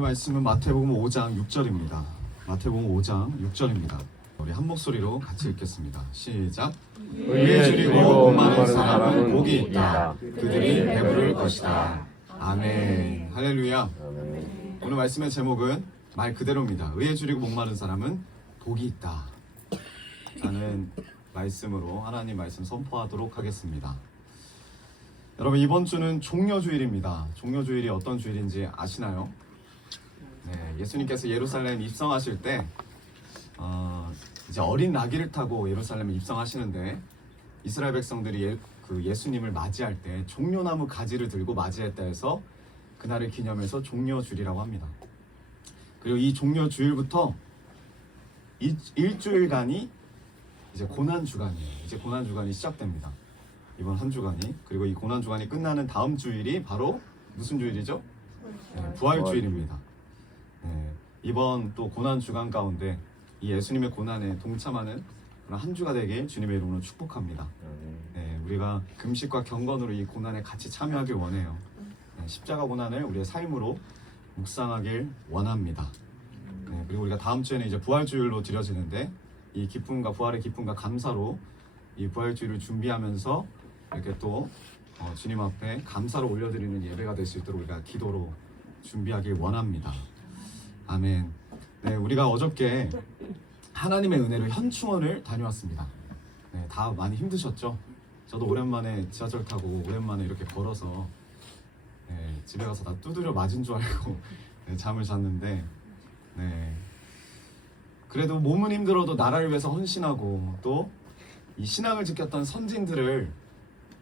오늘 말씀은 마태복음 5장 6절입니다. 마태복음 5장 6절입니다. 우리 한 목소리로 같이 읽겠습니다. 시작. 의에 줄이고 목마른 사람은 복이 있다. 그들이 배부를 것이다. 아멘. 할렐루야. 오늘 말씀의 제목은 말 그대로입니다. 의에 줄이고 목마른 사람은 복이 있다 라는 말씀으로 하나님 말씀 선포하도록 하겠습니다. 여러분, 이번 주는 종려주일입니다. 종려주일이 어떤 주일인지 아시나요? 네, 예수님께서 예루살렘 입성하실 때 이제 어린 나귀를 타고 예루살렘에 입성하시는데 이스라엘 백성들이 예수님을 맞이할 때 종려나무 가지를 들고 맞이했다 해서 그날을 기념해서 종려주일이라고 합니다. 그리고 이 종려주일부터 일주일간이 이제 고난주간이에요. 이제 고난주간이 시작됩니다. 이번 한 주간이. 그리고 이 고난주간이 끝나는 다음 주일이 바로 무슨 주일이죠? 네, 부활주일입니다. 네, 이번 또 고난주간 가운데 이 예수님의 고난에 동참하는 그런 한 주가 되길 주님의 이름으로 축복합니다. 네, 우리가 금식과 경건으로 이 고난에 같이 참여하길 원해요. 네, 십자가 고난을 우리의 삶으로 묵상하길 원합니다. 네, 그리고 우리가 다음 주에는 이제 부활주일로 드려지는데 이 기쁨과 부활의 기쁨과 감사로 이 부활주일을 준비하면서 이렇게 또 주님 앞에 감사로 올려드리는 예배가 될 수 있도록 우리가 기도로 준비하길 원합니다. 아멘. 네, 우리가 어저께 하나님의 은혜로 현충원을 다녀왔습니다. 네, 다 많이 힘드셨죠? 저도 오랜만에 지하철 타고 오랜만에 이렇게 걸어서 집에 가서 다 두드려 맞은 줄 알고 잠을 잤는데, 그래도 몸은 힘들어도 나라를 위해서 헌신하고 또 이 신앙을 지켰던 선진들을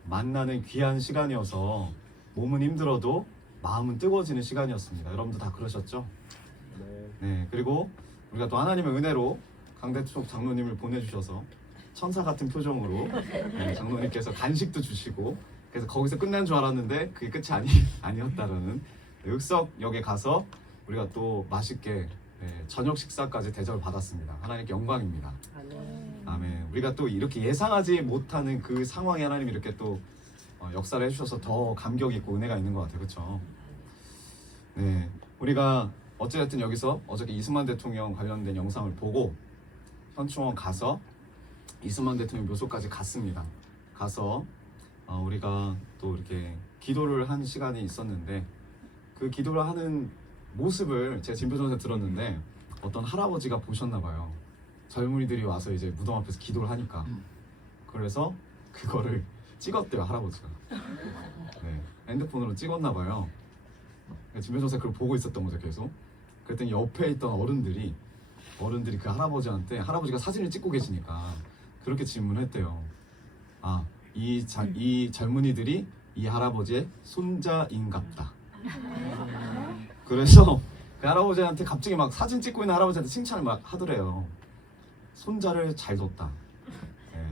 만나는 귀한 시간이어서 몸은 힘들어도 마음은 뜨거워지는 시간이었습니다. 여러분도 다 그러셨죠? 네. 그리고 우리가 또 하나님의 은혜로 강대촉 장로님을 보내주셔서 천사 같은 표정으로 장로님께서 간식도 주시고, 그래서 거기서 끝난 줄 알았는데 그게 끝이 아니었다라는 흑석역에 가서 우리가 또 맛있게 저녁 식사까지 대접을 받았습니다. 하나님께 영광입니다. 아멘. 우리가 또 이렇게 예상하지 못하는 그 상황에 하나님이 이렇게 또 역사를 해주셔서 더 감격 있고 은혜가 있는 것 같아요. 그렇죠? 네, 우리가 어찌됐든 여기서 어저께 이승만 대통령 관련된 영상을 보고 현충원 가서 이승만 대통령 묘소까지 갔습니다. 가서 우리가 또 이렇게 기도를 한 시간이 있었는데 그 기도를 하는 모습을 제가 진표전에서 들었는데 어떤 할아버지가 보셨나 봐요. 젊은이들이 와서 이제 무덤 앞에서 기도를 하니까. 그래서 그거를 찍었대요, 할아버지가. 네, 핸드폰으로 찍었나 봐요. 진표전에서 그걸 보고 있었던 거죠, 계속. 그랬더니 옆에 있던 어른들이 그 할아버지가 사진을 찍고 계시니까 그렇게 질문했대요. 이 젊은이들이 이 할아버지의 손자인갑다. 그래서 그 할아버지한테 갑자기 막 사진 찍고 있는 할아버지한테 칭찬을 막 하더래요. 손자를 잘 뒀다.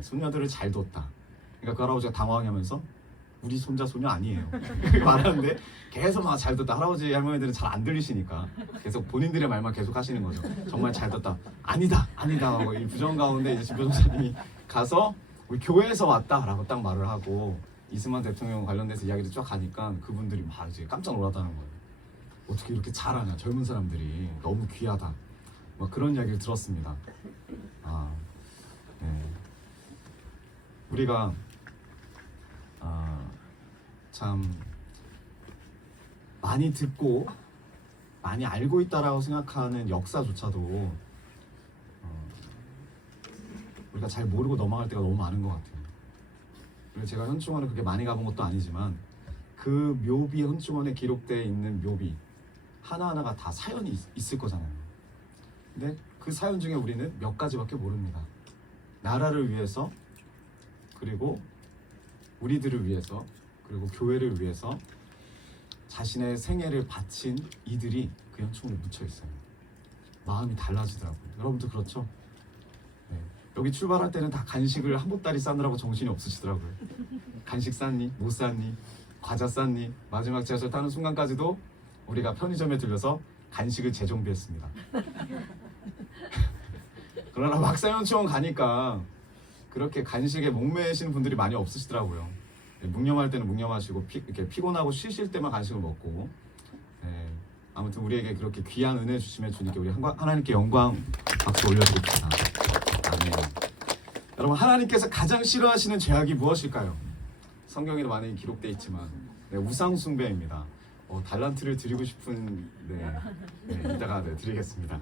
손녀들을 잘 뒀다. 그러니까 그 할아버지가 당황하면서 우리 손자 소녀 아니에요. 그렇게 말하는데 계속 막 잘 뒀다. 할아버지 할머니들은 잘 안 들리시니까 계속 본인들의 말만 계속 하시는 거죠. 정말 잘 뒀다. 아니다 하고 이 부정 가운데 이제 진표전사님이 가서 우리 교회에서 왔다라고 딱 말을 하고 이승만 대통령 관련돼서 이야기를 쫙 가니까 그분들이 막 이제 깜짝 놀랐다는 거예요. 어떻게 이렇게 잘하냐, 젊은 사람들이 너무 귀하다, 막 그런 이야기를 들었습니다. 네. 우리가 참 많이 듣고 많이 알고 있다라고 생각하는 역사조차도 우리가 잘 모르고 넘어갈 때가 너무 많은 것 같아요. 그리고 제가 현충원을 그렇게 많이 가본 것도 아니지만 그 묘비, 현충원에 기록되어 있는 묘비 하나하나가 다 사연이 있을 거잖아요. 근데 그 사연 중에 우리는 몇 가지밖에 모릅니다. 나라를 위해서, 그리고 우리들을 위해서, 그리고 교회를 위해서 자신의 생애를 바친 이들이 그 현충원에 묻혀 있어요. 마음이 달라지더라고요. 여러분도 그렇죠? 네. 여기 출발할 때는 다 간식을 한 보따리 싸느라고 정신이 없으시더라고요. 간식 쌌니? 못 쌌니? 과자 쌌니? 마지막 지하철 타는 순간까지도 우리가 편의점에 들려서 간식을 재정비했습니다. 그러나 막상 현충원 가니까 그렇게 간식에 목매시는 분들이 많이 없으시더라고요. 묵념할 때는 묵념하시고 이렇게 피곤하고 쉬실 때만 간식을 먹고 아무튼 우리에게 그렇게 귀한 은혜 주심에 주님께 우리 하나님께 영광 박수 올려드립니다. 아멘. 여러분, 하나님께서 가장 싫어하시는 죄악이 무엇일까요? 성경에도 많이 기록되어 있지만 우상 숭배입니다. 달란트를 드리고 싶은 이따가 드리겠습니다.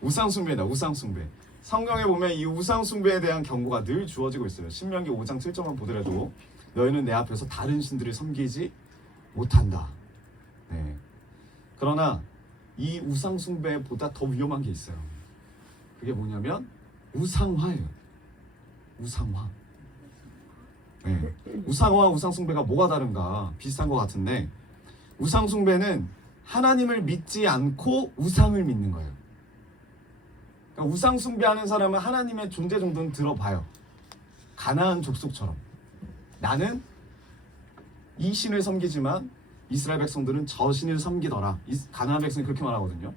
우상 숭배다. 우상 숭배. 성경에 보면 이 우상 숭배에 대한 경고가 늘 주어지고 있어요. 신명기 5장 7절만 보더라도 너희는 내 앞에서 다른 신들을 섬기지 못한다. 그러나 이 우상 숭배보다 더 위험한 게 있어요. 그게 뭐냐면 우상화예요. 우상화. 우상화와 우상 숭배가 뭐가 다른가? 비슷한 것 같은데, 우상 숭배는 하나님을 믿지 않고 우상을 믿는 거예요. 그러니까 우상 숭배하는 사람은 하나님의 존재 정도는 들어봐요. 가나안 족속처럼 나는 이 신을 섬기지만 이스라엘 백성들은 저 신을 섬기더라. 가나안 백성이 그렇게 말하거든요.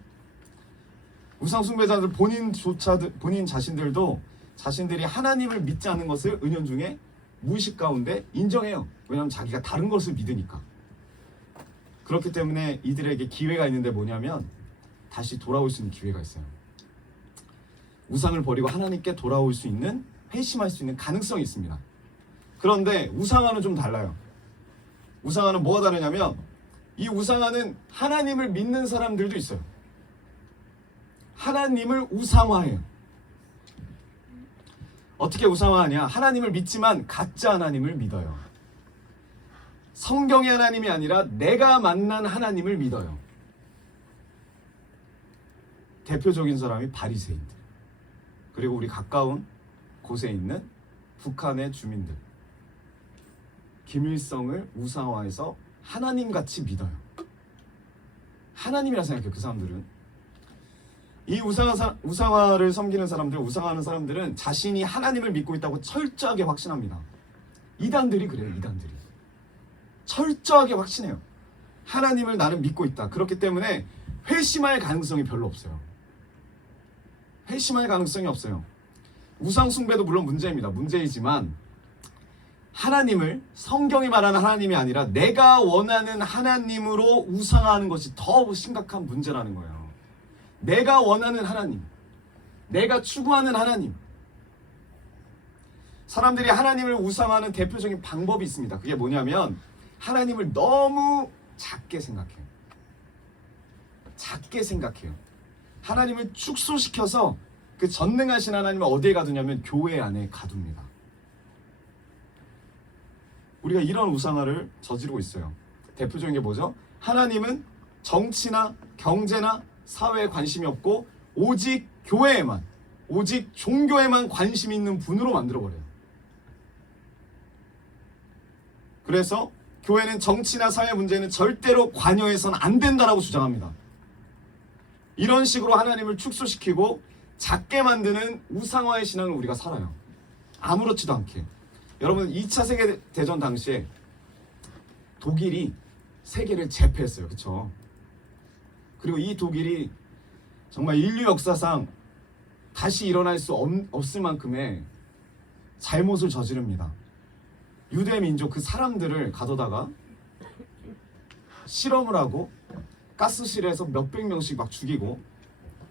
우상 숭배자들 본인 자신들도 자신들이 하나님을 믿지 않는 것을 은연중에 무의식 가운데 인정해요. 왜냐하면 자기가 다른 것을 믿으니까. 그렇기 때문에 이들에게 기회가 있는데 뭐냐면 다시 돌아올 수 있는 기회가 있어요. 우상을 버리고 하나님께 돌아올 수 있는, 회심할 수 있는 가능성이 있습니다. 그런데 우상화는 좀 달라요. 우상화는 뭐가 다르냐면 이 우상화는 하나님을 믿는 사람들도 있어요. 하나님을 우상화해요. 어떻게 우상화하냐? 하나님을 믿지만 가짜 하나님을 믿어요. 성경의 하나님이 아니라 내가 만난 하나님을 믿어요. 대표적인 사람이 바리새인들, 그리고 우리 가까운 곳에 있는 북한의 주민들, 김일성을 우상화해서 하나님같이 믿어요. 하나님이라 생각해요. 그 사람들은. 이 우상화를 섬기는 사람들, 우상화하는 사람들은 자신이 하나님을 믿고 있다고 철저하게 확신합니다. 이단들이 그래요. 이단들이 철저하게 확신해요. 하나님을 나는 믿고 있다. 그렇기 때문에 회심할 가능성이 별로 없어요. 회심할 가능성이 없어요. 우상 숭배도 물론 문제입니다. 문제이지만 하나님을, 성경이 말하는 하나님이 아니라 내가 원하는 하나님으로 우상화하는 것이 더 심각한 문제라는 거예요. 내가 원하는 하나님, 내가 추구하는 하나님. 사람들이 하나님을 우상화하는 대표적인 방법이 있습니다. 그게 뭐냐면 하나님을 너무 작게 생각해요. 작게 생각해요. 하나님을 축소시켜서 그 전능하신 하나님을 어디에 가두냐면 교회 안에 가둡니다. 우리가 이런 우상화를 저지르고 있어요. 대표적인 게 뭐죠? 하나님은 정치나 경제나 사회에 관심이 없고 오직 교회에만, 오직 종교에만 관심 있는 분으로 만들어버려요. 그래서 교회는 정치나 사회 문제는 절대로 관여해서는 안 된다라고 주장합니다. 이런 식으로 하나님을 축소시키고 작게 만드는 우상화의 신앙을 우리가 살아요. 아무렇지도 않게. 여러분, 2차 세계대전 당시에 독일이 세계를 제패했어요. 그렇죠? 그리고 이 독일이 정말 인류 역사상 다시 일어날 수 없을 만큼의 잘못을 저지릅니다. 유대 민족 그 사람들을 가둬다가 실험을 하고 가스실에서 몇백 명씩 막 죽이고,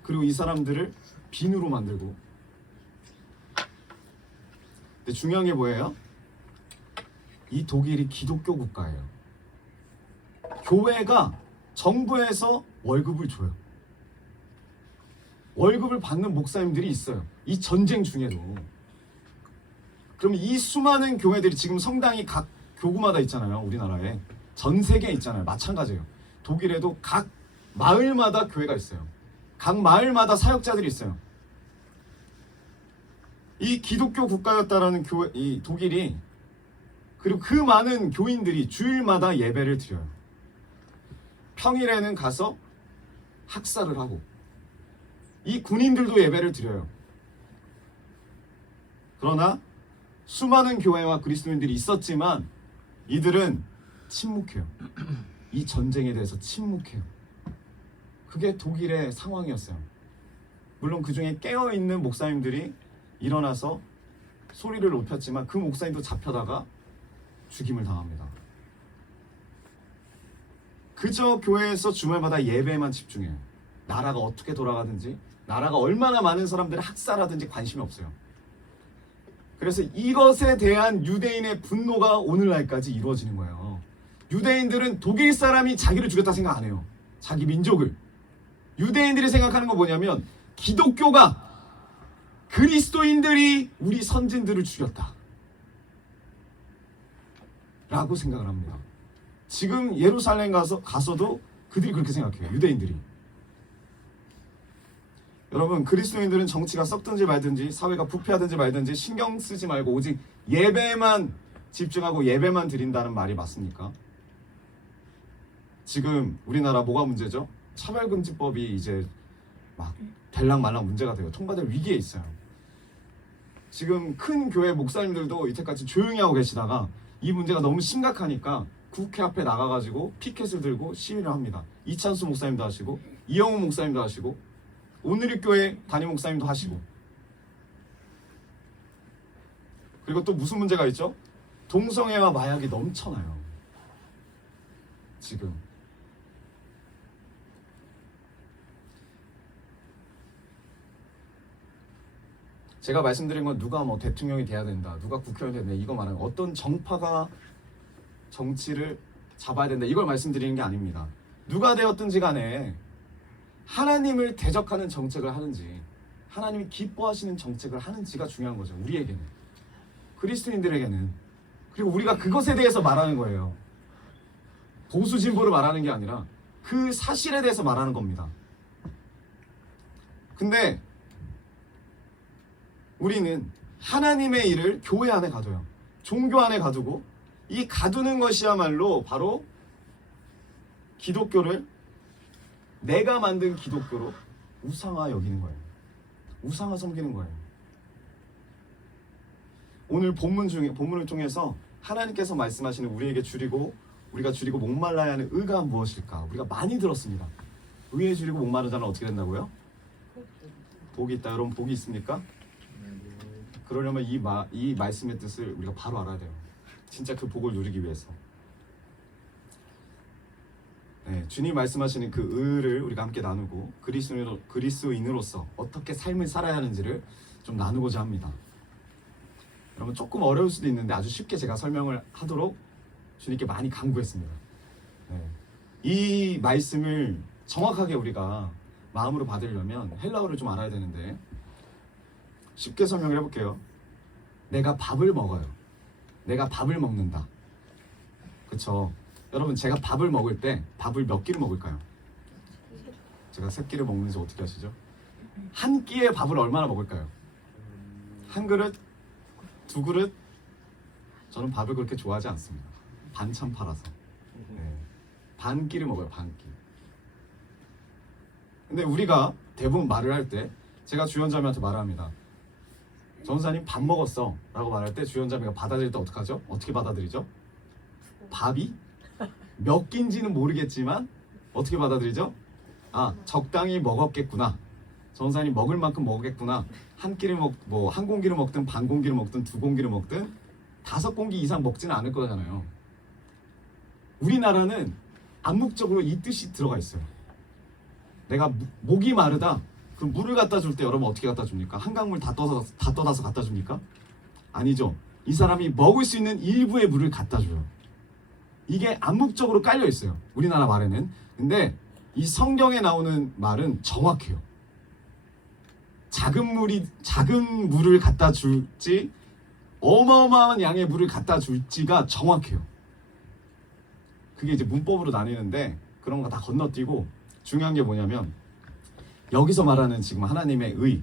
그리고 이 사람들을 빈으로 만들고. 근데 중요한 게 뭐예요? 이 독일이 기독교 국가예요. 교회가 정부에서 월급을 줘요. 월급을 받는 목사님들이 있어요. 이 전쟁 중에도. 그럼 이 수많은 교회들이, 지금 성당이 각 교구마다 있잖아요. 우리나라에 전 세계에 있잖아요. 마찬가지예요. 독일에도 각 마을마다 교회가 있어요. 각 마을마다 사역자들이 있어요. 이 기독교 국가였다라는 이 독일이, 그리고 그 많은 교인들이 주일마다 예배를 드려요. 평일에는 가서 학살을 하고, 이 군인들도 예배를 드려요. 그러나 수많은 교회와 그리스도인들이 있었지만 이들은 침묵해요. 이 전쟁에 대해서 침묵해요. 그게 독일의 상황이었어요. 물론 그 중에 깨어있는 목사님들이 일어나서 소리를 높였지만 그 목사님도 잡혀다가 죽임을 당합니다. 그저 교회에서 주말마다 예배에만 집중해요. 나라가 어떻게 돌아가든지, 나라가 얼마나 많은 사람들을 학살하든지 관심이 없어요. 그래서 이것에 대한 유대인의 분노가 오늘날까지 이루어지는 거예요. 유대인들은 독일 사람이 자기를 죽였다 생각 안 해요. 자기 민족을. 유대인들이 생각하는 건 뭐냐면 기독교가, 그리스도인들이 우리 선진들을 죽였다 라고 생각을 합니다. 지금 예루살렘 가서도 그들이 그렇게 생각해요. 유대인들이. 여러분, 그리스도인들은 정치가 썩든지 말든지, 사회가 부패하든지 말든지 신경 쓰지 말고 오직 예배만 집중하고 예배만 드린다는 말이 맞습니까? 지금 우리나라 뭐가 문제죠? 차별금지법이 이제 막 될랑말랑 문제가 돼요. 통과될 위기에 있어요. 지금 큰 교회 목사님들도 이때까지 조용히 하고 계시다가 이 문제가 너무 심각하니까 국회 앞에 나가가지고 피켓을 들고 시위를 합니다. 이찬수 목사님도 하시고, 이영우 목사님도 하시고, 오늘의 교회 담임 목사님도 하시고. 그리고 또 무슨 문제가 있죠? 동성애와 마약이 넘쳐나요. 지금 제가 말씀드린 건 누가 뭐 대통령이 돼야 된다, 누가 국회의원이 돼야 된다, 이거 말하는 어떤 정파가 정치를 잡아야 된다, 이걸 말씀드리는 게 아닙니다. 누가 되었든지 간에 하나님을 대적하는 정책을 하는지, 하나님이 기뻐하시는 정책을 하는지가 중요한 거죠. 우리에게는, 그리스도인들에게는. 그리고 우리가 그것에 대해서 말하는 거예요. 보수 진보를 말하는 게 아니라 그 사실에 대해서 말하는 겁니다. 근데 우리는 하나님의 일을 교회 안에 가둬요. 종교 안에 가두고, 이 가두는 것이야말로 바로 기독교를 내가 만든 기독교로 우상화 여기는 거예요. 우상화 섬기는 거예요. 오늘 본문을 통해서 하나님께서 말씀하시는 우리가 줄이고 목말라야 하는 의가 무엇일까? 우리가 많이 들었습니다. 의에 줄이고 목마른 자는 어떻게 된다고요? 복이 있다. 여러분, 복이 있습니까? 그러려면 이 말씀의 뜻을 우리가 바로 알아야 돼요. 진짜 그 복을 누리기 위해서. 네, 주님 말씀하시는 그 의를 우리가 함께 나누고 그리스도인으로서 어떻게 삶을 살아야 하는지를 좀 나누고자 합니다. 여러분, 조금 어려울 수도 있는데 아주 쉽게 제가 설명을 하도록 주님께 많이 간구했습니다. 네, 이 말씀을 정확하게 우리가 마음으로 받으려면 헬라어를 좀 알아야 되는데 쉽게 설명을 해볼게요. 내가 밥을 먹어요. 내가 밥을 먹는다. 그쵸? 여러분, 제가 밥을 먹을 때 밥을 몇 끼를 먹을까요? 제가 3끼를 먹는지 어떻게 아시죠? 한 끼의 밥을 얼마나 먹을까요? 한 그릇? 2그릇? 저는 밥을 그렇게 좋아하지 않습니다. 반찬 팔아서. 네. 반 끼를 먹어요. 반 끼. 근데 우리가 대부분 말을 할 때 제가 주연자매한테 말을 합니다. 전사님 밥 먹었어 라고 말할 때 주연자매가 받아들일 때 어떡하죠? 어떻게 받아들이죠? 밥이 몇 끼인지는 모르겠지만 어떻게 받아들이죠? 아, 적당히 먹었겠구나. 전사님 먹을 만큼 먹었겠구나. 한 공기를 먹든 반 공기를 먹든 2공기를 먹든 5공기 이상 먹지는 않을 거잖아요. 우리나라는 암묵적으로 이 뜻이 들어가 있어요. 내가 목이 마르다. 그럼 물을 갖다 줄 때 여러분 어떻게 갖다 줍니까? 한강물 다 떠다서 갖다 줍니까? 아니죠. 이 사람이 먹을 수 있는 일부의 물을 갖다 줘요. 이게 암묵적으로 깔려 있어요. 우리나라 말에는. 근데 이 성경에 나오는 말은 정확해요. 작은 물을 갖다 줄지 어마어마한 양의 물을 갖다 줄지가 정확해요. 그게 이제 문법으로 나뉘는데 그런 거 다 건너뛰고 중요한 게 뭐냐면 여기서 말하는 지금 하나님의 의,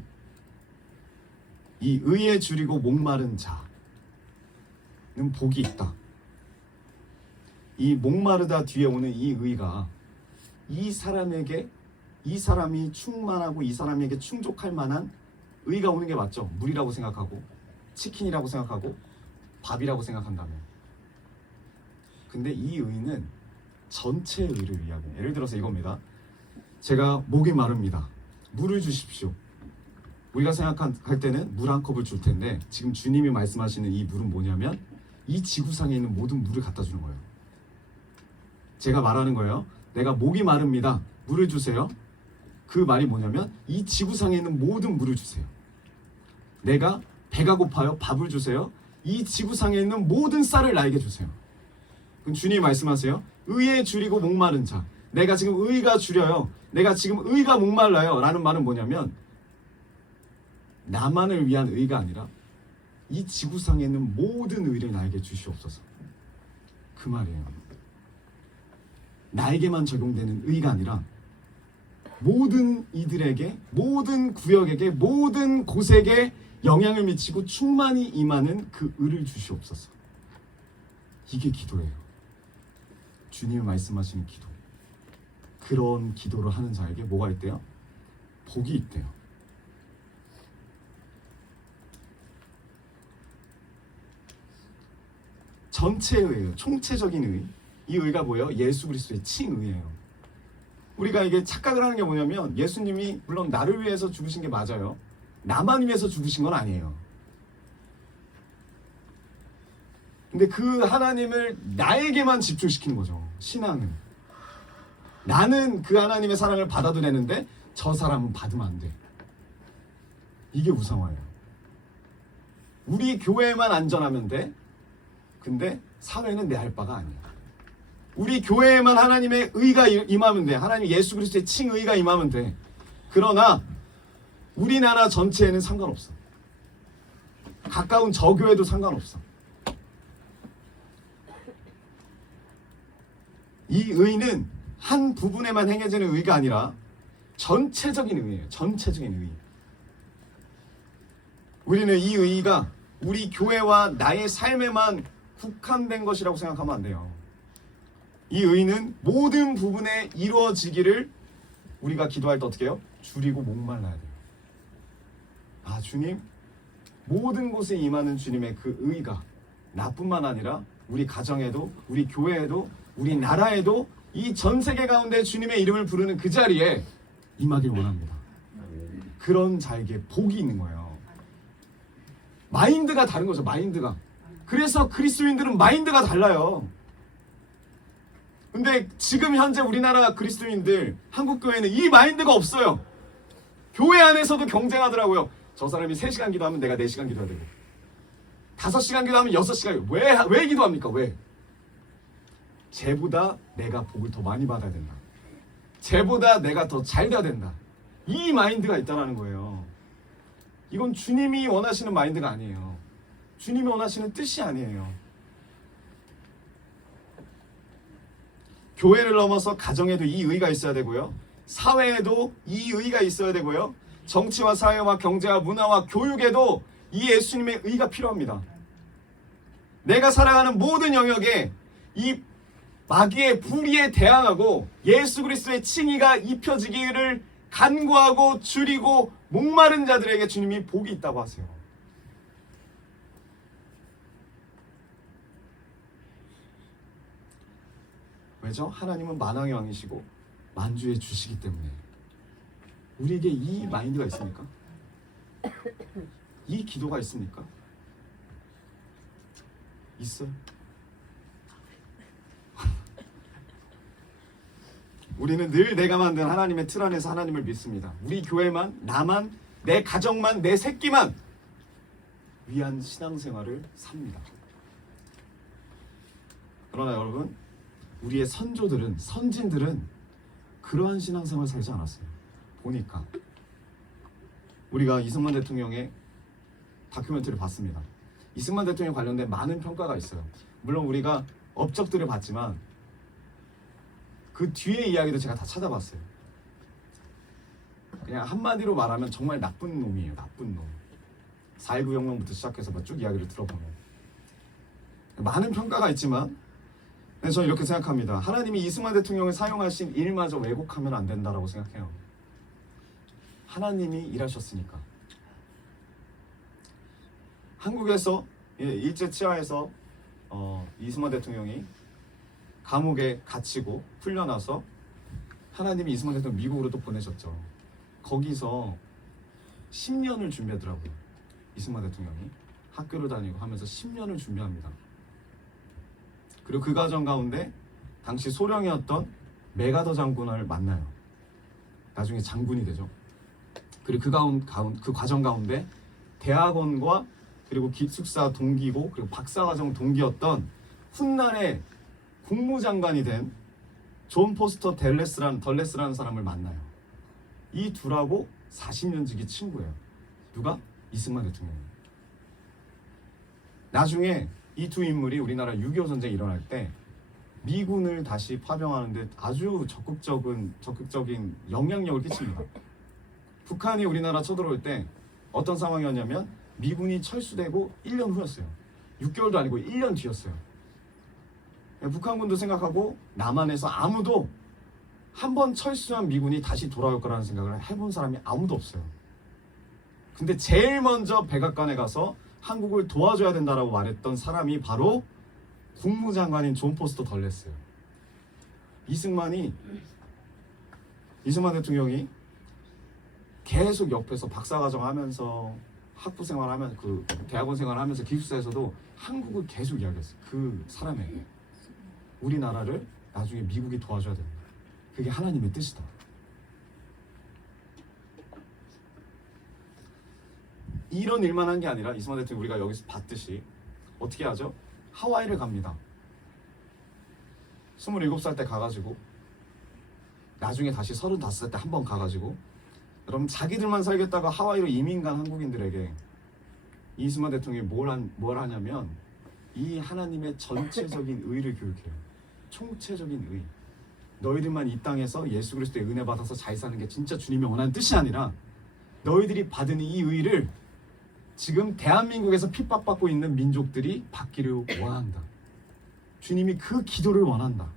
이 의에 줄이고 목마른 자는 복이 있다. 이 목마르다 뒤에 오는 이 의가 이 사람이 충만하고 이 사람에게 충족할 만한 의가 오는 게 맞죠. 물이라고 생각하고 치킨이라고 생각하고 밥이라고 생각한다면. 근데 이 의는 전체 의를 이야기해요. 예를 들어서 이겁니다. 제가 목이 마릅니다. 물을 주십시오. 우리가 생각할 때는 물 한 컵을 줄 텐데 지금 주님이 말씀하시는 이 물은 뭐냐면 이 지구상에 있는 모든 물을 갖다 주는 거예요. 제가 말하는 거예요. 내가 목이 마릅니다. 물을 주세요. 그 말이 뭐냐면 이 지구상에 있는 모든 물을 주세요. 내가 배가 고파요. 밥을 주세요. 이 지구상에 있는 모든 쌀을 나에게 주세요. 그럼 주님이 말씀하세요. 의에 줄이고 목마른 자. 내가 지금 의가 줄여요. 내가 지금 의가 목말라요. 라는 말은 뭐냐면 나만을 위한 의가 아니라 이 지구상에 있는 모든 의를 나에게 주시옵소서. 그 말이에요. 나에게만 적용되는 의가 아니라 모든 이들에게, 모든 구역에게, 모든 곳에게 영향을 미치고 충만히 임하는 그 의를 주시옵소서. 이게 기도예요. 주님이 말씀하시는 기도. 그런 기도를 하는 자에게 뭐가 있대요? 복이 있대요. 전체의 의예요. 총체적인 의. 이 의가 뭐예요? 예수 그리스도의 칭의예요. 우리가 이게 착각을 하는 게 뭐냐면 예수님이 물론 나를 위해서 죽으신 게 맞아요. 나만 위해서 죽으신 건 아니에요. 근데 그 하나님을 나에게만 집중시키는 거죠. 신앙은. 나는 그 하나님의 사랑을 받아도 되는데 저 사람은 받으면 안 돼. 이게 우상화예요. 우리 교회만 안전하면 돼. 근데 사회는 내 할 바가 아니야. 우리 교회에만 하나님의 의가 임하면 돼. 하나님 예수 그리스도의 칭의가 임하면 돼. 그러나 우리나라 전체에는 상관없어. 가까운 저 교회도 상관없어. 이 의는 한 부분에만 행해지는 의가 아니라 전체적인 의예요. 전체적인 의. 우리는 이 의가 우리 교회와 나의 삶에만 국한된 것이라고 생각하면 안 돼요. 이 의는 모든 부분에 이루어지기를 우리가 기도할 때 어떻게 해요? 줄이고 목말라야 돼요. 아, 주님, 모든 곳에 임하는 주님의 그 의가 나뿐만 아니라 우리 가정에도, 우리 교회에도, 우리 나라에도 이 전 세계 가운데 주님의 이름을 부르는 그 자리에 임하길 원합니다. 그런 자에게 복이 있는 거예요. 마인드가 다른 거죠. 마인드가. 그래서 그리스도인들은 마인드가 달라요. 근데 지금 현재 우리나라 그리스도인들, 한국교회는 이 마인드가 없어요. 교회 안에서도 경쟁하더라고요. 저 사람이 3시간 기도하면 내가 4시간 기도해야 되고 5시간 기도하면 6시간. 왜 기도합니까? 왜? 쟤보다 내가 복을 더 많이 받아야 된다. 쟤보다 내가 더 잘 돼야 된다. 이 마인드가 있다는 거예요. 이건 주님이 원하시는 마인드가 아니에요. 주님이 원하시는 뜻이 아니에요. 교회를 넘어서 가정에도 이 의가 있어야 되고요. 사회에도 이 의가 있어야 되고요. 정치와 사회와 경제와 문화와 교육에도 이 예수님의 의가 필요합니다. 내가 살아가는 모든 영역에 이 마귀의 불의에 대항하고 예수 그리스도의 칭의가 입혀지기를 간구하고 줄이고 목마른 자들에게 주님이 복이 있다고 하세요. 왜죠? 하나님은 만왕의 왕이시고 만주의 주시기 때문에. 우리에게 이 마인드가 있습니까? 이 기도가 있습니까? 있어요. 우리는 늘 내가 만든 하나님의 틀 안에서 하나님을 믿습니다. 우리 교회만, 나만, 내 가정만, 내 새끼만 위한 신앙생활을 삽니다. 그러나 여러분, 우리의 선조들은, 선진들은 그러한 신앙생활을 살지 않았어요. 보니까 우리가 이승만 대통령의 다큐멘터리를 봤습니다. 이승만 대통령 관련된 많은 평가가 있어요. 물론 우리가 업적들을 봤지만 그 뒤에 이야기도 제가 다 찾아봤어요. 그냥 한마디로 말하면 정말 나쁜 놈이에요. 나쁜 놈. 4.19 혁명부터 시작해서 쭉 이야기를 들어보면 많은 평가가 있지만 저는 이렇게 생각합니다. 하나님이 이승만 대통령을 사용하신 일마저 왜곡하면 안 된다라고 생각해요. 하나님이 일하셨으니까. 한국에서 일제 치하에서 이승만 대통령이 감옥에 갇히고 풀려나서 하나님이 이승만 대통령 미국으로 또 보내셨죠. 거기서 10년을 준비하더라고요. 이승만 대통령이 학교를 다니고 하면서 10년을 준비합니다. 그리고 그 과정 가운데 당시 소령이었던 메가더 장군을 만나요. 나중에 장군이 되죠. 그리고 그 과정 가운데 대학원과 그리고 기숙사 동기고 그리고 박사과정 동기였던 훗날에 국무장관이 된 존 포스터 덜레스라는 사람을 만나요. 이 둘하고 40년 지기 친구예요. 누가? 이승만 대통령이에요. 나중에 이 두 인물이 우리나라 6.25 전쟁이 일어날 때 미군을 다시 파병하는데 아주 적극적인 영향력을 끼칩니다. 북한이 우리나라 쳐들어올 때 어떤 상황이었냐면 미군이 철수되고 1년 후였어요. 6개월도 아니고 1년 뒤였어요. 북한군도 생각하고 남한에서 아무도 한 번 철수한 미군이 다시 돌아올 거라는 생각을 해본 사람이 아무도 없어요. 근데 제일 먼저 백악관에 가서 한국을 도와줘야 된다라고 말했던 사람이 바로 국무장관인 존 포스터 덜레스예요. 이승만 대통령이 계속 옆에서 박사과정 하면서 학부 생활하면서 그 대학원 생활하면서 기숙사에서도 한국을 계속 이야기했어요. 그 사람에게 우리나라를 나중에 미국이 도와줘야 된다. 그게 하나님의 뜻이다. 이런 일만 한 게 아니라 이승만 대통령 우리가 여기서 봤듯이 어떻게 하죠? 하와이를 갑니다. 27살 때 가가지고 나중에 다시 35살 때 한 번 가가지고 여러분 자기들만 살겠다가 하와이로 이민 간 한국인들에게 이승만 대통령이 뭘 하냐면 이 하나님의 전체적인 의를 교육해요. 총체적인 의. 너희들만 이 땅에서 예수 그리스도의 은혜 받아서 잘 사는 게 진짜 주님이 원하는 뜻이 아니라 너희들이 받은 이 의를 지금 대한민국에서 핍박받고 있는 민족들이 받기를 원한다. 주님이 그 기도를 원한다.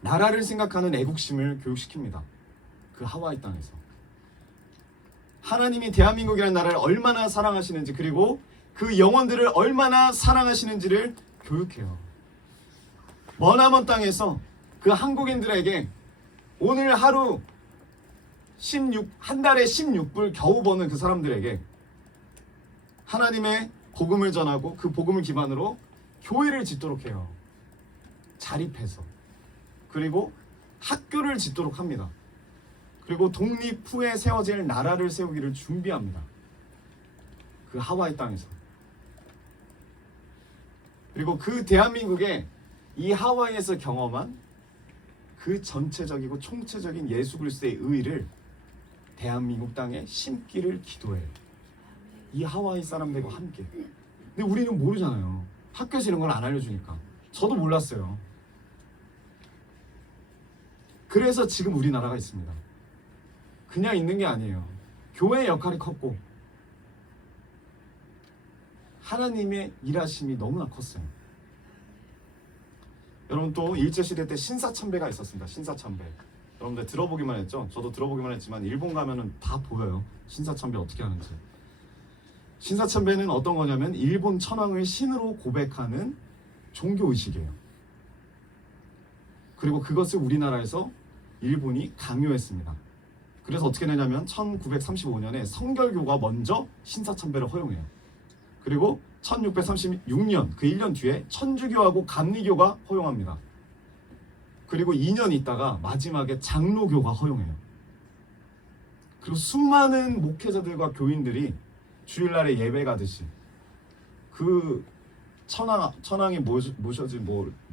나라를 생각하는 애국심을 교육시킵니다. 그 하와이 땅에서. 하나님이 대한민국이라는 나라를 얼마나 사랑하시는지 그리고 그 영혼들을 얼마나 사랑하시는지를 교육해요. 머나먼 땅에서 그 한국인들에게 오늘 하루 한 달에 16불 겨우 버는 그 사람들에게 하나님의 복음을 전하고 그 복음을 기반으로 교회를 짓도록 해요. 자립해서. 그리고 학교를 짓도록 합니다. 그리고 독립 후에 세워질 나라를 세우기를 준비합니다. 그 하와이 땅에서. 그리고 그 대한민국에 이 하와이에서 경험한 그 전체적이고 총체적인 예수 그리스도의 의를 대한민국 땅에 심기를 기도해요. 이 하와이 사람들과 함께. 근데 우리는 모르잖아요. 학교에서 이런 걸 안 알려주니까. 저도 몰랐어요. 그래서 지금 우리나라가 있습니다. 그냥 있는 게 아니에요. 교회의 역할이 컸고 하나님의 일하심이 너무나 컸어요. 여러분 또 일제시대 때 신사참배가 있었습니다. 신사참배. 여러분들 들어보기만 했죠? 저도 들어보기만 했지만 일본 가면은 다 보여요. 신사참배 어떻게 하는지. 신사참배는 어떤 거냐면 일본 천황을 신으로 고백하는 종교의식이에요. 그리고 그것을 우리나라에서 일본이 강요했습니다. 그래서 어떻게 되냐면 1935년에 성결교가 먼저 신사참배를 허용해요. 그리고 1636년 그 1년 뒤에 천주교하고 감리교가 허용합니다. 그리고 2년 있다가 마지막에 장로교가 허용해요. 그리고 수많은 목회자들과 교인들이 주일날에 예배 가듯이 그 천황이 모셔진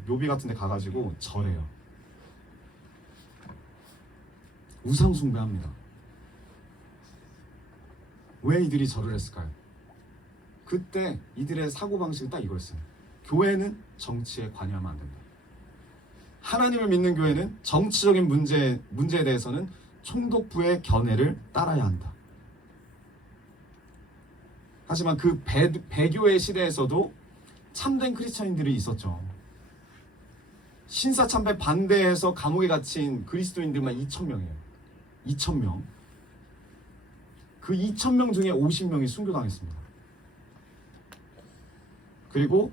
묘비 같은 데 가가지고 절해요. 우상 숭배합니다. 왜 이들이 절을 했을까요? 그때 이들의 사고방식은 딱 이거였어요. 교회는 정치에 관여하면 안 된다. 하나님을 믿는 교회는 정치적인 문제에 대해서는 총독부의 견해를 따라야 한다. 하지만 그 배교의 시대에서도 참된 크리스천인들이 있었죠. 신사참배 반대해서 감옥에 갇힌 그리스도인들만 2,000명이에요. 2,000명. 그 2,000명 중에 50명이 순교당했습니다. 그리고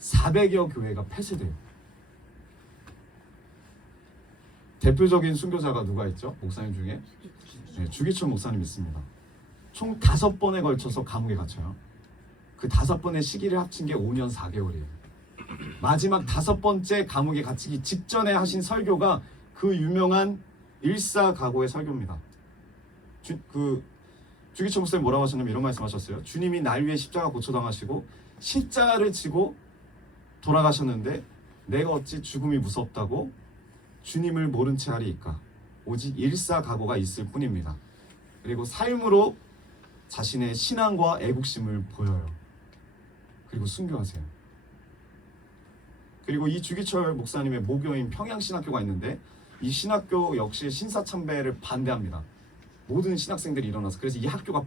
400여 교회가 폐쇄돼요. 대표적인 순교자가 누가 있죠? 목사님 중에? 네, 주기철 목사님 있습니다. 총 5번에 걸쳐서 감옥에 갇혀요. 그 5번의 시기를 합친 게 5년 4개월이에요. 마지막 5번째 감옥에 갇히기 직전에 하신 설교가 그 유명한 일사각오의 설교입니다. 주기철 목사님 뭐라고 하셨냐면 이런 말씀하셨어요. 주님이 날 위해 십자가 고초당하시고 십자가를 지고 돌아가셨는데 내가 어찌 죽음이 무섭다고 주님을 모른 채 하리이까. 오직 일사각오가 있을 뿐입니다. 그리고 삶으로 자신의 신앙과 애국심을 보여요. 그리고 순교하세요. 그리고 이 주기철 목사님의 모교인 평양신학교가 있는데 이 신학교 역시 신사참배를 반대합니다. 모든 신학생들이 일어나서. 그래서 이 학교가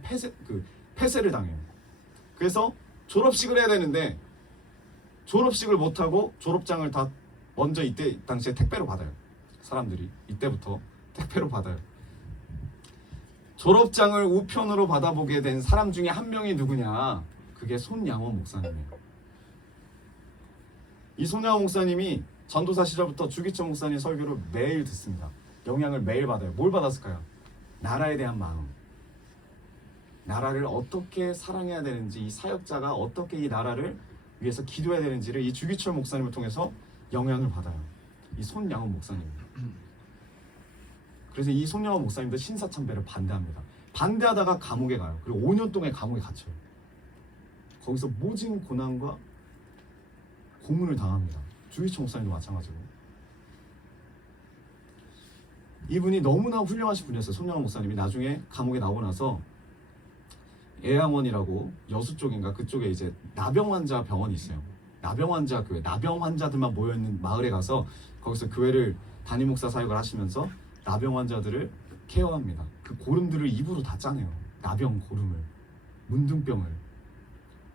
폐쇄를 당해요. 그래서 졸업식을 해야 되는데 졸업식을 못하고 졸업장을 다 먼저 이때 당시에 택배로 받아요. 사람들이 이때부터 택배로 받아요. 졸업장을 우편으로 받아보게 된 사람 중에 한 명이 누구냐? 그게 손양원 목사님이에요. 이 손양원 목사님이 전도사 시절부터 주기철 목사님 설교를 매일 듣습니다. 영향을 매일 받아요. 뭘 받았을까요? 나라에 대한 마음. 나라를 어떻게 사랑해야 되는지, 이 사역자가 어떻게 이 나라를 위해서 기도해야 되는지를 이 주기철 목사님을 통해서 영향을 받아요. 이 손양원 목사님. 그래서 이 손양원 목사님도 신사참배를 반대합니다. 반대하다가 감옥에 가요. 그리고 5년 동안 감옥에 갇혀요. 거기서 모진 고난과 고문을 당합니다. 주기철 목사님도 마찬가지로. 이분이 너무나 훌륭하신 분이었어요. 손양원 목사님이 나중에 감옥에 나오고 나서 애양원이라고 여수 쪽인가 그쪽에 이제 나병 환자 병원이 있어요. 나병 환자 교회, 나병 환자들만 모여 있는 마을에 가서 거기서 교회를 담임 목사 사역을 하시면서 나병 환자들을 케어합니다. 그 고름들을 입으로 다 짜내요. 나병 고름을, 문둥병을.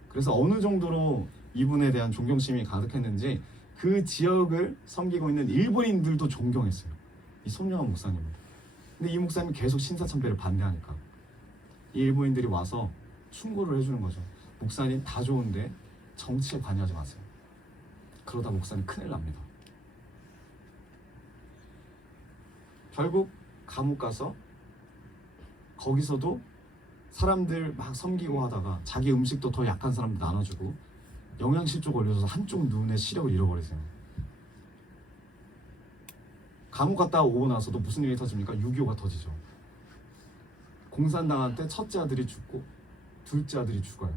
그래서 어느 정도로 이분에 대한 존경심이 가득했는지 그 지역을 섬기고 있는 일본인들도 존경했어요. 이 손양원 목사님을. 근데 이 목사님이 계속 신사참배를 반대하니까 이 일본인들이 와서 충고를 해주는 거죠. 목사님 다 좋은데 정치에 관여하지 마세요. 그러다 목사님 큰일 납니다. 결국 감옥 가서 거기서도 사람들 막 섬기고 하다가 자기 음식도 더 약한 사람들 나눠주고 영양실조 걸려서 한쪽 눈의 시력을 잃어버리세요. 감옥 갔다 오고 나서도 무슨 일이 터집니까? 6.25가 터지죠. 공산당한 때 첫째 아들이 죽고 둘째 아들이 죽어요.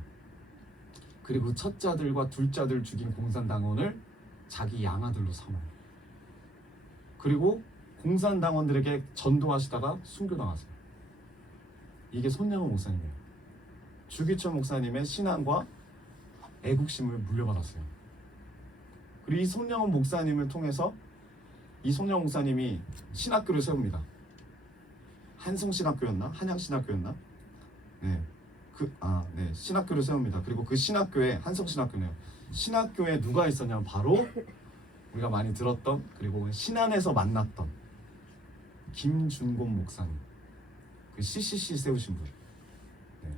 그리고 첫째 아들과 둘째 아들 죽인 공산당원을 자기 양아들로 삼아요. 그리고 공산당원들에게 전도하시다가 순교당하세요. 이게 손양원 목사님이에요. 주기철 목사님의 신앙과 애국심을 물려받았어요. 그리고 이 손양원 목사님을 통해서 이 손양원 목사님이 신학교를 세웁니다. 한성신학교였나? 한양신학교였나? 네. 신학교를 세웁니다. 그리고 그 신학교에, 한성신학교네요. 신학교에 누가 있었냐면 바로 우리가 많이 들었던, 그리고 신안에서 만났던 김준곤 목사님. 그 CCC 세우신 분. 네.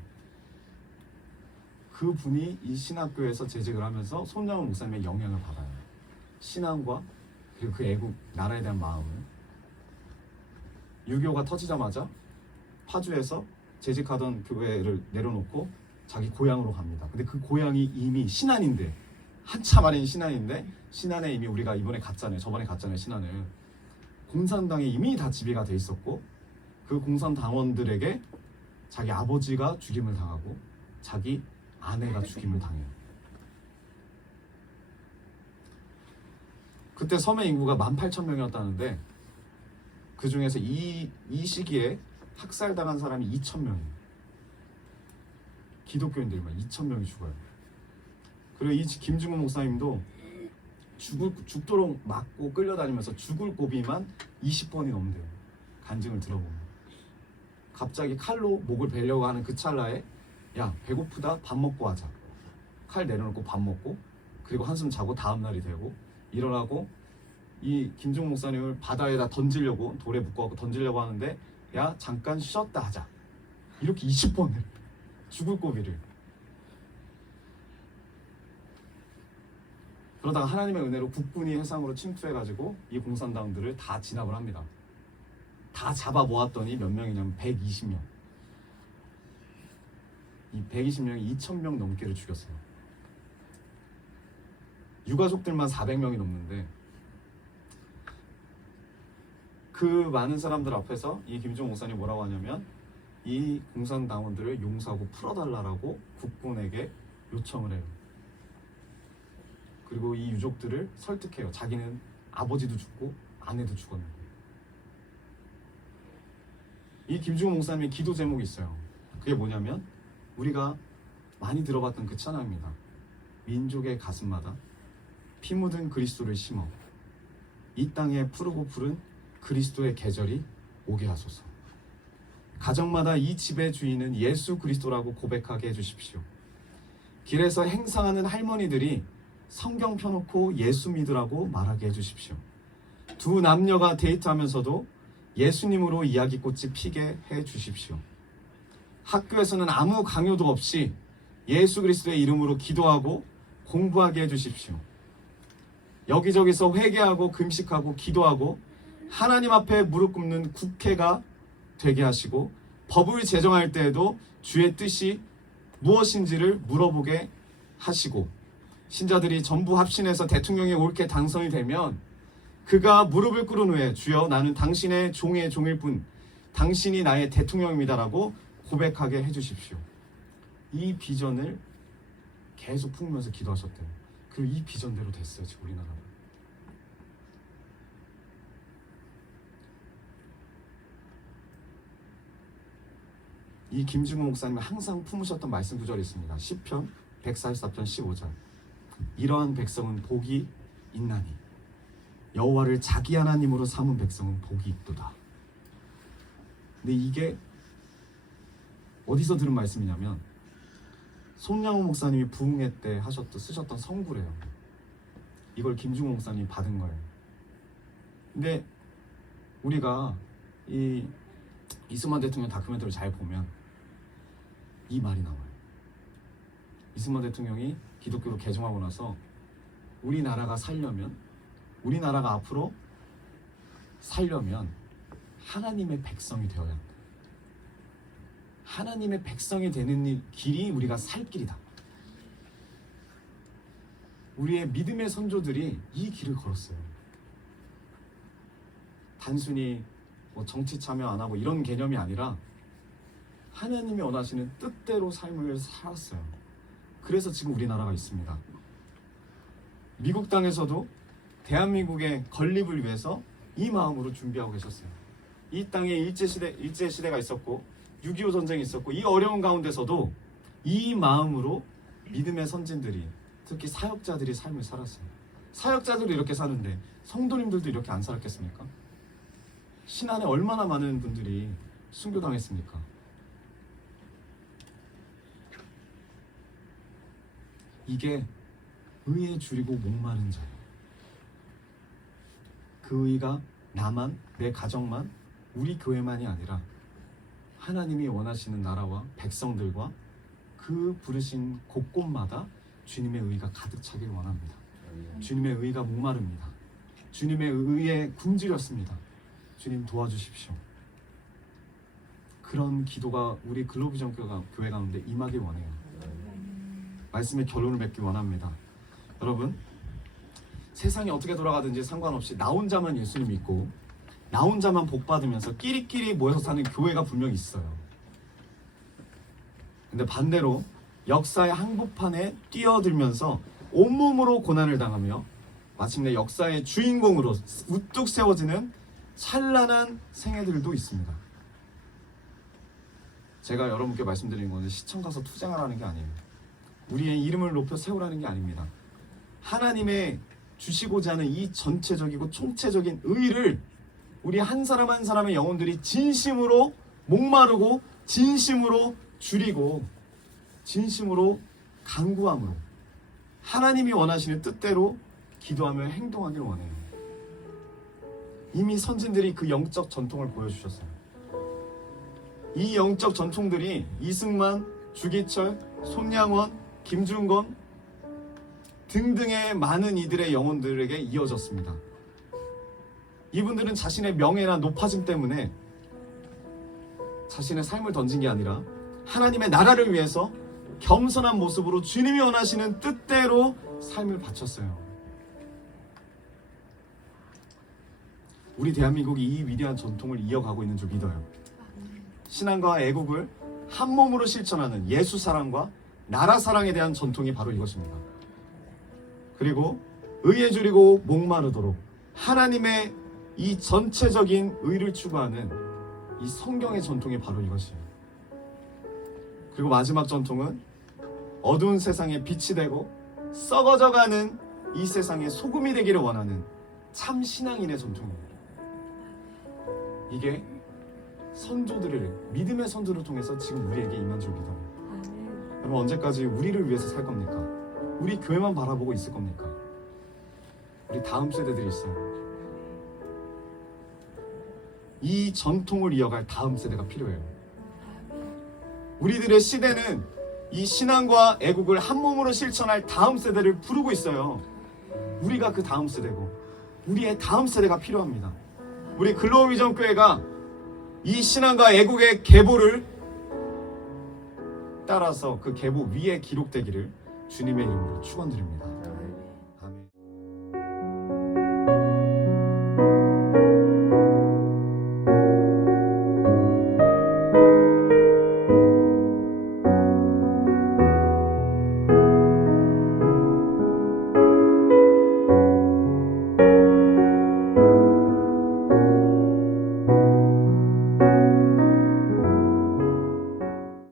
그 분이 이 신학교에서 재직을 하면서 손양원 목사님의 영향을 받아요. 신앙과 그리고 그 애국, 나라에 대한 마음을. 6.25가 터지자마자 파주에서 재직하던 교회를 내려놓고 자기 고향으로 갑니다. 근데 그 고향이 이미 신안인데, 한참 아닌 신안인데, 신안에 이미 우리가 이번에 갔잖아요. 저번에 갔잖아요. 신안을. 공산당에 이미 다 지배가 돼 있었고, 그 공산당원들에게 자기 아버지가 죽임을 당하고 자기 아내가 죽임을 당해요. 그때 섬의 인구가 18,000명이었다는데 그 중에서 이 시기에 학살당한 사람이 2,000명이에요. 기독교인들만 2,000명이 죽어요. 그리고 이 김중훈 목사님도 죽도록 맞고 끌려다니면서 죽을 고비만 20번이 넘대요. 간증을 들어보면. 갑자기 칼로 목을 베려고 하는 그 찰나에 야 배고프다 밥 먹고 하자. 칼 내려놓고 밥 먹고 그리고 한숨 자고 다음날이 되고 일어나고 이 김중훈 목사님을 바다에다 던지려고 돌에 묶어갖고 던지려고 하는데 야 잠깐 쉬었다 하자. 이렇게 20번을 죽을 고비를. 그러다가 하나님의 은혜로 국군이 해상으로 침투해가지고 이 공산당들을 다 진압을 합니다. 다 잡아 모았더니 몇 명이냐면 120명. 이 120명이 2,000명 넘게를 죽였어요. 유가족들만 400명이 넘는데 그 많은 사람들 앞에서 이 김중호 목사님 뭐라고 하냐면 이 공산당원들을 용서하고 풀어달라고 국군에게 요청을 해요. 그리고 이 유족들을 설득해요. 자기는 아버지도 죽고 아내도 죽었는데. 이 김중호 목사님의 기도 제목이 있어요. 그게 뭐냐면 우리가 많이 들어봤던 그 찬양입니다. 민족의 가슴마다 피 묻은 그리스도를 심어 이 땅에 푸르고 푸른 그리스도의 계절이 오게 하소서. 가정마다 이 집의 주인은 예수 그리스도라고 고백하게 해주십시오. 길에서 행상하는 할머니들이 성경 펴놓고 예수 믿으라고 말하게 해주십시오. 두 남녀가 데이트하면서도 예수님으로 이야기꽃이 피게 해주십시오. 학교에서는 아무 강요도 없이 예수 그리스도의 이름으로 기도하고 공부하게 해주십시오. 여기저기서 회개하고 금식하고 기도하고 하나님 앞에 무릎 꿇는 국회가 되게 하시고 법을 제정할 때에도 주의 뜻이 무엇인지를 물어보게 하시고 신자들이 전부 합신해서 대통령이 옳게 당선이 되면 그가 무릎을 꿇은 후에 주여 나는 당신의 종의 종일 뿐 당신이 나의 대통령입니다라고 고백하게 해주십시오. 이 비전을 계속 품으면서 기도하셨대요. 그리고 이 비전대로 됐어요. 지금 우리나라가. 이 김중호 목사님이 항상 품으셨던 말씀 구절이 있습니다. 시편 144편 15절. 이러한 백성은 복이 있나니 여호와를 자기 하나님으로 삼은 백성은 복이 있도다. 근데 이게 어디서 들은 말씀이냐면 손양호 목사님이 부흥회 때 쓰셨던 성구래요. 이걸 김중호 목사님이 받은 거예요. 근데 우리가 이 이승만 대통령 다큐멘터리를 잘 보면 이 말이 나와요. 이승만 대통령이 기독교로 개종하고 나서 우리나라가 살려면, 우리나라가 앞으로 살려면 하나님의 백성이 되어야 한다. 하나님의 백성이 되는 길이 우리가 살 길이다. 우리의 믿음의 선조들이 이 길을 걸었어요. 단순히 뭐 정치 참여 안 하고 이런 개념이 아니라 하나님이 원하시는 뜻대로 삶을 살았어요. 그래서 지금 우리나라가 있습니다. 미국 땅에서도 대한민국의 건립을 위해서 이 마음으로 준비하고 계셨어요. 이 땅에 일제시대가 있었고 6.25 전쟁이 있었고 이 어려운 가운데서도 이 마음으로 믿음의 선진들이 특히 사역자들이 삶을 살았어요. 사역자들도 이렇게 사는데 성도님들도 이렇게 안 살았겠습니까? 신안에 얼마나 많은 분들이 순교당했습니까? 이게 의에 줄이고 목마른 자예요. 그 의가 나만, 내 가정만, 우리 교회만이 아니라 하나님이 원하시는 나라와 백성들과 그 부르신 곳곳마다 주님의 의가 가득 차길 원합니다. 주님의 의가 목마릅니다. 주님의 의에 굶주렸습니다. 주님 도와주십시오. 그런 기도가 우리 글로비전 교회 가운데 임하길 원해요. 말씀의 결론을 맺기 원합니다. 여러분, 세상이 어떻게 돌아가든지 상관없이 나 혼자만 예수님 믿고 나 혼자만 복 받으면서 끼리끼리 모여서 사는 교회가 분명히 있어요. 근데 반대로 역사의 한복판에 뛰어들면서 온몸으로 고난을 당하며 마침내 역사의 주인공으로 우뚝 세워지는 찬란한 생애들도 있습니다. 제가 여러분께 말씀드리는 것은 시청 가서 투쟁하라는 게 아니에요. 우리의 이름을 높여 세우라는 게 아닙니다. 하나님의 주시고자 하는 이 전체적이고 총체적인 의를 우리 한 사람 한 사람의 영혼들이 진심으로 목마르고 진심으로 줄이고 진심으로 간구함으로 하나님이 원하시는 뜻대로 기도하며 행동하길 원해요. 이미 선진들이 그 영적 전통을 보여주셨어요. 이 영적 전통들이 이승만, 주기철, 손양원, 김준건 등등의 많은 이들의 영혼들에게 이어졌습니다. 이분들은 자신의 명예나 높아짐 때문에 자신의 삶을 던진 게 아니라 하나님의 나라를 위해서 겸손한 모습으로 주님이 원하시는 뜻대로 삶을 바쳤어요. 우리 대한민국이 이 위대한 전통을 이어가고 있는 줄 믿어요. 신앙과 애국을 한 몸으로 실천하는 예수 사랑과 나라 사랑에 대한 전통이 바로 이것입니다. 그리고 의에 줄이고 목마르도록 하나님의 이 전체적인 의를 추구하는 이 성경의 전통이 바로 이것이에요. 그리고 마지막 전통은 어두운 세상에 빛이 되고 썩어져가는 이 세상의 소금이 되기를 원하는 참 신앙인의 전통입니다. 이게 선조들을, 믿음의 선조를 통해서 지금 우리에게 임한 줄 믿어요. 여러분, 언제까지 우리를 위해서 살 겁니까? 우리 교회만 바라보고 있을 겁니까? 우리 다음 세대들이 있어요. 이 전통을 이어갈 다음 세대가 필요해요. 우리들의 시대는 이 신앙과 애국을 한 몸으로 실천할 다음 세대를 부르고 있어요. 우리가 그 다음 세대고 우리의 다음 세대가 필요합니다. 우리 글로벌 비전 교회가 이 신앙과 애국의 계보를 따라서 그 계보 위에 기록되기를 주님의 이름으로 축원드립니다.